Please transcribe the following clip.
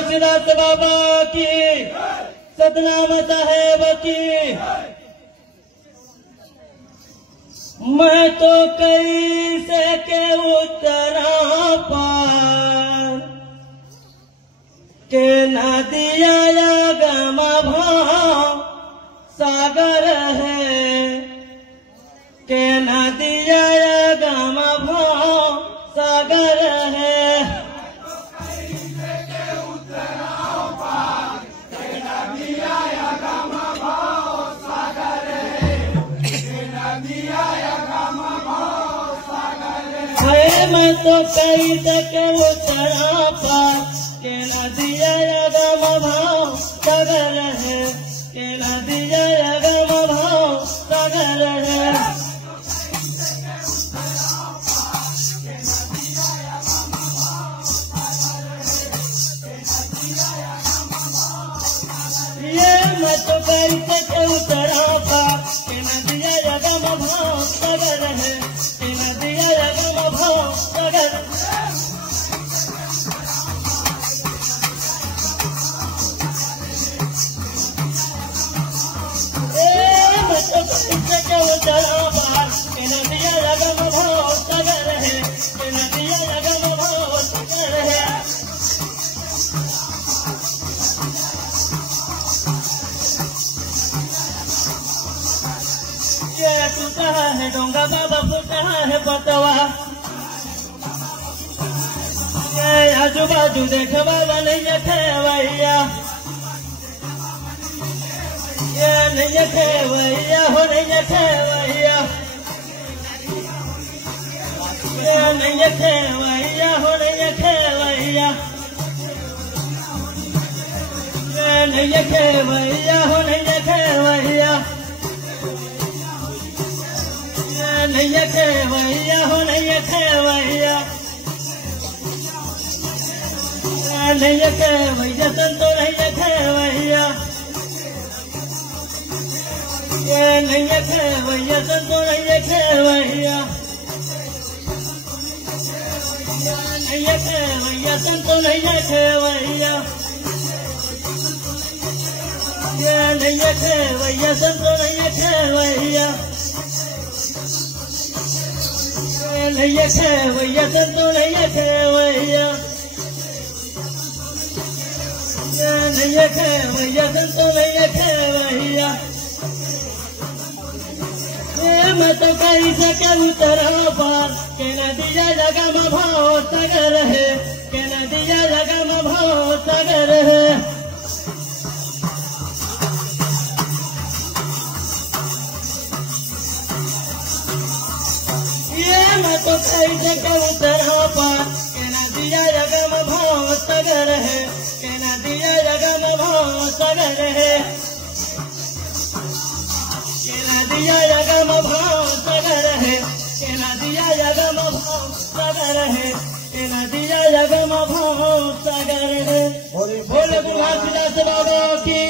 तुलसीदास बाबा की, सतनाम साहेब की। मैं तो कैसे के उतरा पार के नदिया गम भाव सागर है, के नदिया गम भाव सागर है। मैं तो कैसे के उतरा पार के नदिया गम भाव सागर है, के नदिया गम भाव सागर है। ये मैं तो कैसे के उतरा पार के नदिया गम भाव सागर है, के नदिया गम भाव सागर। उतरा पार के नदिया गम भाव सागर है, के नदिया गम भाव सागर है। क्या टूटा है डोंगा बाबा फूटा है पतवा, आजू बाजू देख बाबा नहीं खेवैया, ये नहीं खेवैया हो नहीं खेवैया, ये नहीं खेवैया हो नहीं खेवैया, ये नहीं खेवैया हो नहीं खेवैया, ये नहीं खेवैया हो नहीं खेवैया, नहीं खेवैया संतो नहीं खेवैया, नहीं खेवैया संतो नहीं खेवैया, नहीं खेवैया संतो नहीं खेवैया, नहीं खेवैया संतो नहीं खेवैया, नहीं खेवैया संतो नहीं खेवैया, नहीं खेवैया संतो नहीं खेवैया। मैं तो कैसे के उतरा पार के नदिया गम भाव सागर है, के नदिया गम भाव सागर है। ये मैं तो कैसे के उतरा पार के नदिया गम भाव सागर है, के नदिया गम भाव सागर है, के नदिया गम भाव सागर है, के नदिया गम भाव सागर है, के नदिया गम भाव सागर है। बोले तुलसीदास बाबा की।